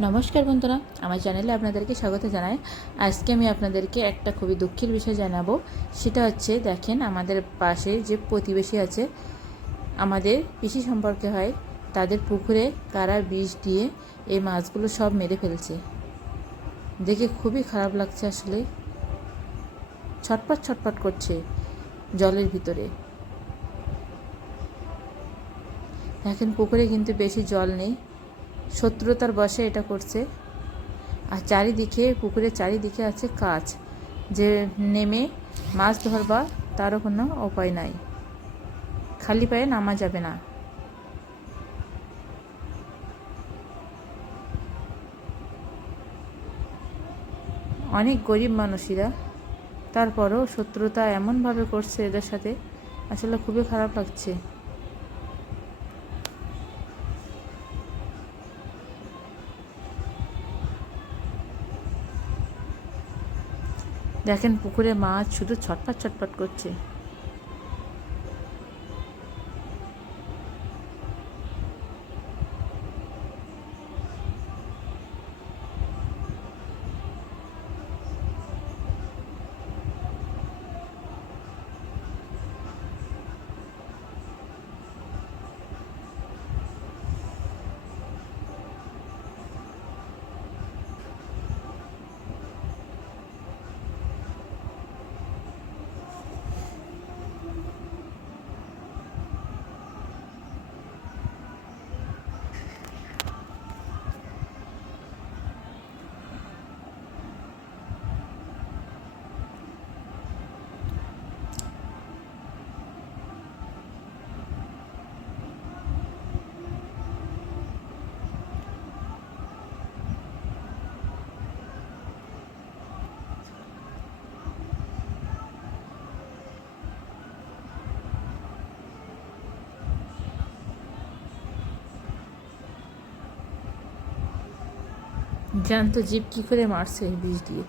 নমস্কার বন্ধুরা, আমার চ্যানেলে আপনাদেরকে স্বাগত জানাই। আজকে আমি আপনাদেরকে একটা খুবই দুঃখের বিষয় জানাব। সেটা হচ্ছে, দেখেন আমাদের পাশে যে প্রতিবেশী আছে, আমাদের পিসি সম্পর্কে হয়, তাদের পুকুরে কারা বিষ দিয়ে এই মাছগুলো সব মেরে ফেলছে। দেখে খুবই খারাপ লাগছে আসলে। ছটপট ছটপট করছে জলের ভিতরে। দেখেন পুকুরে কিন্তু বেশি জল নেই। শত্রুতার বসে এটা করছে। আর চারিদিকে, পুকুরের চারিদিকে আছে কাজ যে নেমে মাছ ধরবা তারও কোনো উপায় নাই। খালি পায়ে নামা যাবে না। অনেক গরিব মানুষেরা, তারপরও শত্রুতা এমনভাবে করছে এদের সাথে, আসলে খুবই খারাপ লাগছে। দেখেন পুকুরে মাছ শুধু ছটপট ছটপট করছে। জ্যান্ত জীব কী করে মারছে বিষ দিয়ে?